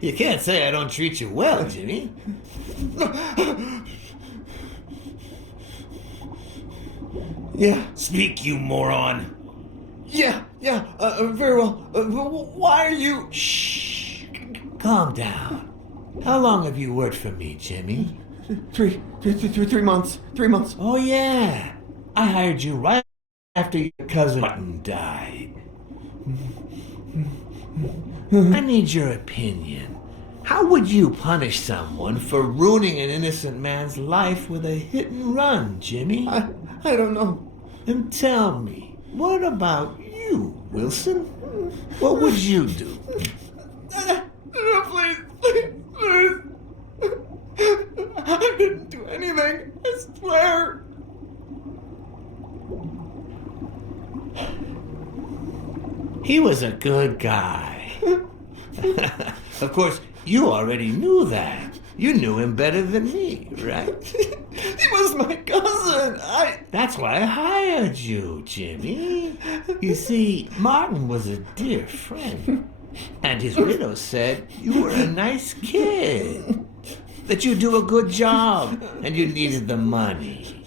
You can't say I don't treat you well, Jimmy. Yeah. Speak, you moron. Yeah, very well. Why are you... Shh. Calm down. How long have you worked for me, Jimmy? 3 months. 3 months. Oh, yeah. I hired you right after your cousin Martin died. I need your opinion. How would you punish someone for ruining an innocent man's life with a hit and run, Jimmy? I don't know. And tell me, what about you, Wilson? What would you do? No, please. I didn't do anything. I swear. He was a good guy. Of course, you already knew that. You knew him better than me, right? He was my cousin. That's why I hired you, Jimmy. You see, Martin was a dear friend. And his widow said you were a nice kid. That you do a good job and you needed the money.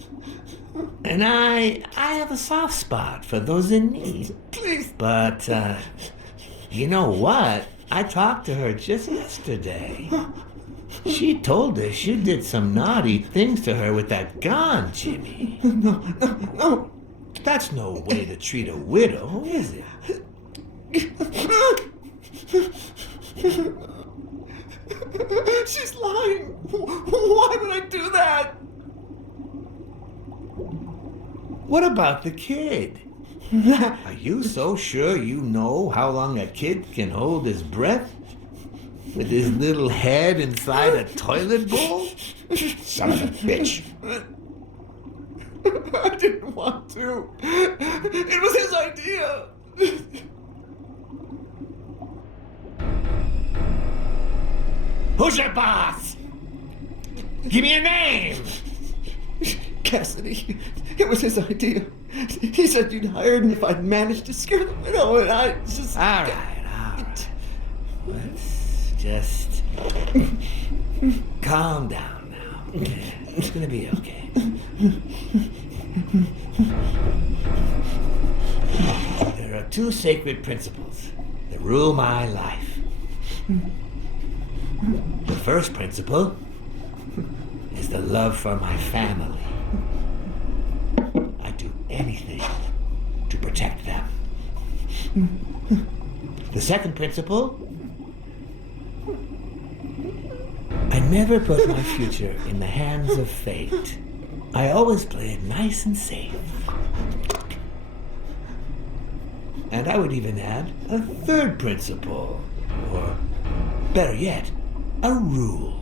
And I have a soft spot for those in need. Please. But, you know what? I talked to her just yesterday. She told us you did some naughty things to her with that gun, Jimmy. No. That's no way to treat a widow, is it? She's lying. Why would I do that? What about the kid? Are you so sure you know how long a kid can hold his breath? With his little head inside a toilet bowl? Son of a bitch. I didn't want to. It was his idea. Who's your boss? Give me a name. Cassidy. It was his idea. He said you'd hired me if I'd managed to scare the widow, and I just... All right. Let's just calm down now. Okay? It's gonna be okay. There are two sacred principles that rule my life. The first principle is the love for my family. I do anything to protect them. The second principle, I never put my future in the hands of fate. I always play it nice and safe. And I would even add a third principle, or better yet, a rule.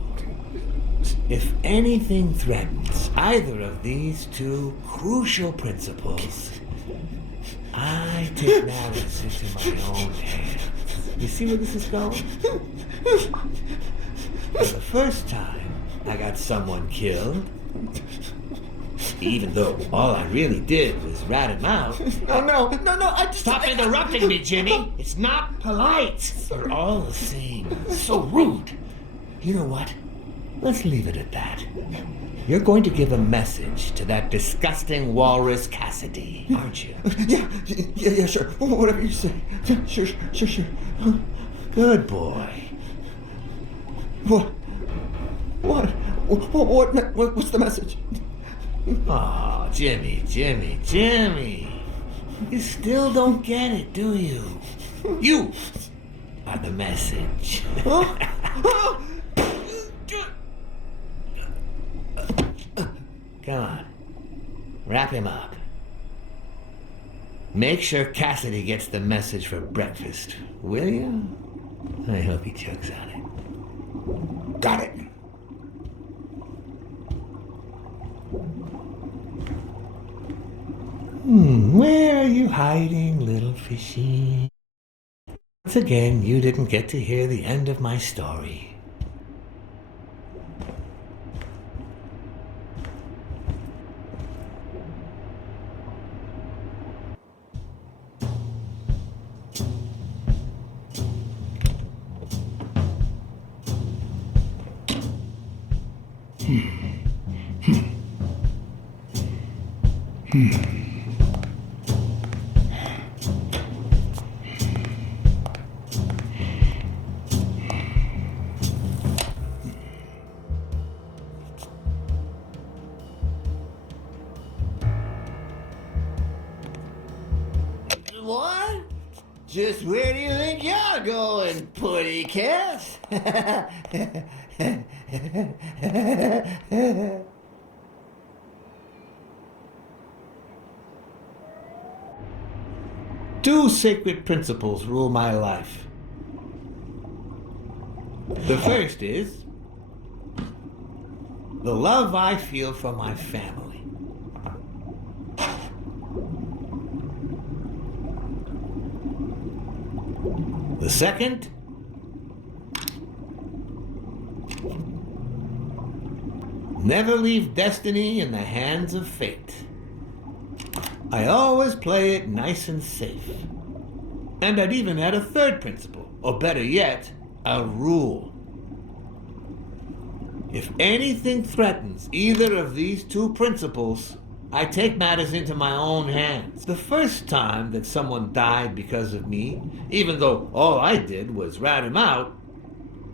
If anything threatens either of these two crucial principles, I take matters into my own hands. You see where this is going? For the first time, I got someone killed, even though all I really did was rat him out. No, I just... Stop interrupting me, Jimmy. It's not polite. You're all the same. So rude. You know what? Let's leave it at that. You're going to give a message to that disgusting walrus Cassidy, aren't you? Yeah, sure. Whatever you say. Sure. Good boy. What's the message? Oh, Jimmy. You still don't get it, do you? You are the message. Come on. Wrap him up. Make sure Cassidy gets the message for breakfast, will you? I hope he chokes on it. Got it. Where are you hiding, little fishy? Once again, you didn't get to hear the end of my story. What? Just where do you think you're going, putty cat? Two sacred principles rule my life. The first is the love I feel for my family. The second, never leave destiny in the hands of fate. I always play it nice and safe. And I'd even add a third principle, or better yet, a rule. If anything threatens either of these two principles, I take matters into my own hands. The first time that someone died because of me, even though all I did was rat him out,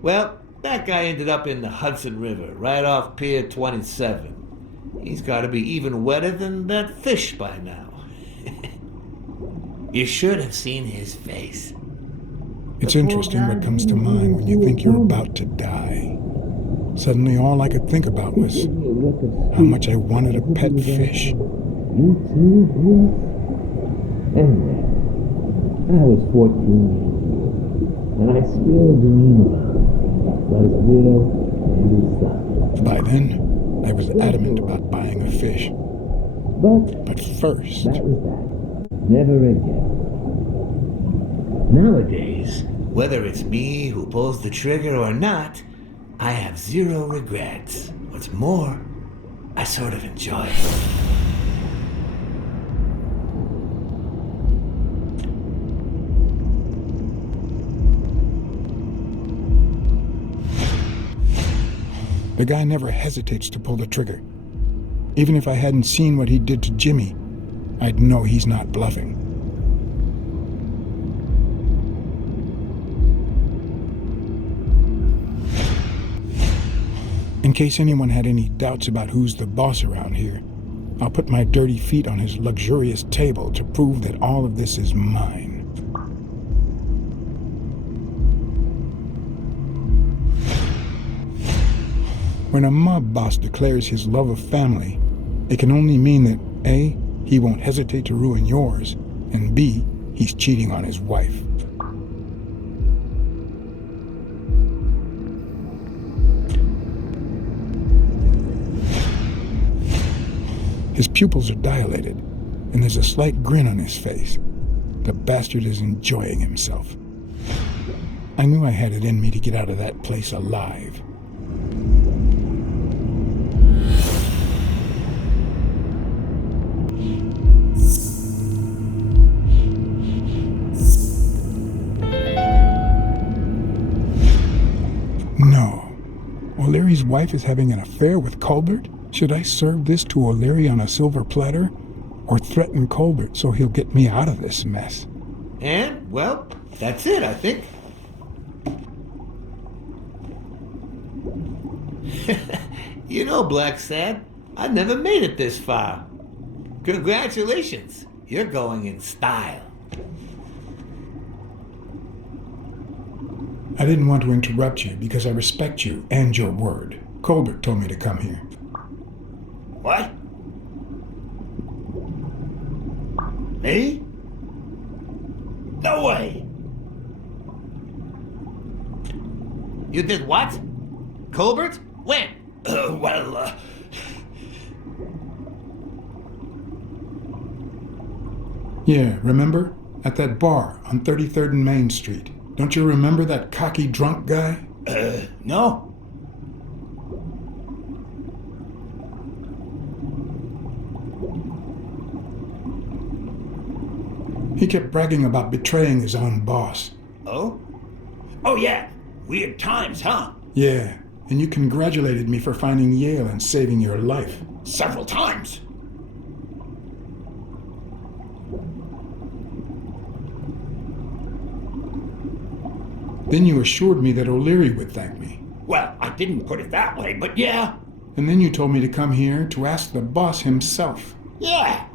well, that guy ended up in the Hudson River, right off Pier 27. He's got to be even wetter than that fish by now. You should have seen his face. It's interesting what comes to mind when you think you're about to die. Suddenly all I could think about was how much I wanted a pet fish. You too, Bruce? Anyway, I was 14 years old, and I still dream about his widow and his son. By then, I was adamant about buying a fish. But first... That was that. Never again. Nowadays, whether it's me who pulls the trigger or not, I have zero regrets. What's more, I sort of enjoy it. The guy never hesitates to pull the trigger. Even if I hadn't seen what he did to Jimmy, I'd know he's not bluffing. In case anyone had any doubts about who's the boss around here, I'll put my dirty feet on his luxurious table to prove that all of this is mine. When a mob boss declares his love of family, it can only mean that A, he won't hesitate to ruin yours, and B, he's cheating on his wife. His pupils are dilated, and there's a slight grin on his face. The bastard is enjoying himself. I knew I had it in me to get out of that place alive. No. O'Leary's wife is having an affair with Colbert? Should I serve this to O'Leary on a silver platter? Or threaten Colbert so he'll get me out of this mess? And, well, that's it, I think. You know, Blacksad, I never made it this far. Congratulations. You're going in style. I didn't want to interrupt you because I respect you and your word. Colbert told me to come here. What? Me? No way. You did what? Colbert? When? Yeah, remember? At that bar on 33rd and Main Street. Don't you remember that cocky drunk guy? No. He kept bragging about betraying his own boss. Oh? Oh, yeah. Weird times, huh? Yeah, and you congratulated me for finding Yale and saving your life. Several times. Then you assured me that O'Leary would thank me. Well, I didn't put it that way, but yeah. And then you told me to come here to ask the boss himself. Yeah.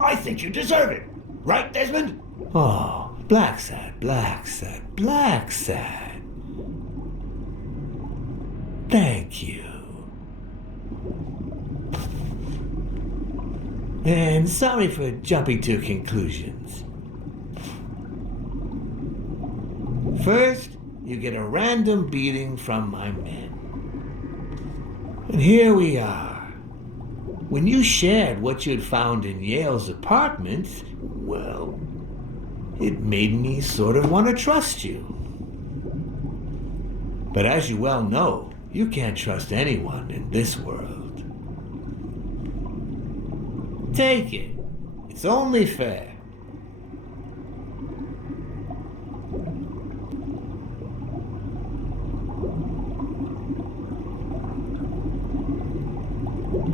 I think you deserve it. Right, Desmond? Oh, Blacksad, Blacksad, Blacksad. Thank you. And sorry for jumping to conclusions. First, you get a random beating from my men. And here we are. When you shared what you'd found in Yale's apartment, well, it made me sort of want to trust you. But as you well know, you can't trust anyone in this world. Take it. It's only fair.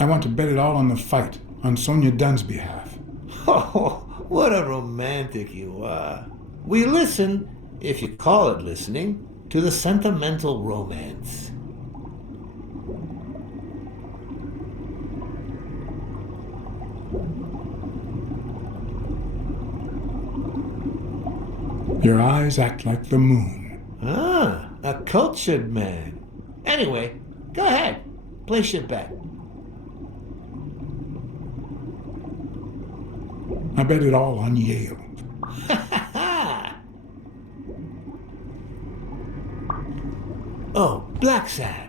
I want to bet it all on the fight, on Sonia Dunn's behalf. Oh, what a romantic you are. We listen, if you call it listening, to the sentimental romance. Your eyes act like the moon. Ah, a cultured man. Anyway, go ahead. Place your bet. I bet it all on Yale. Oh, Blacksad.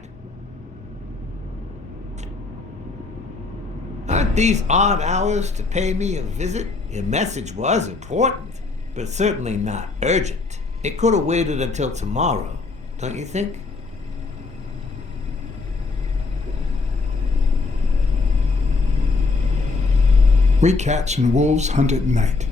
Aren't these odd hours to pay me a visit? Your message was important, but certainly not urgent. It could have waited until tomorrow, don't you think? We cats and wolves hunt at night.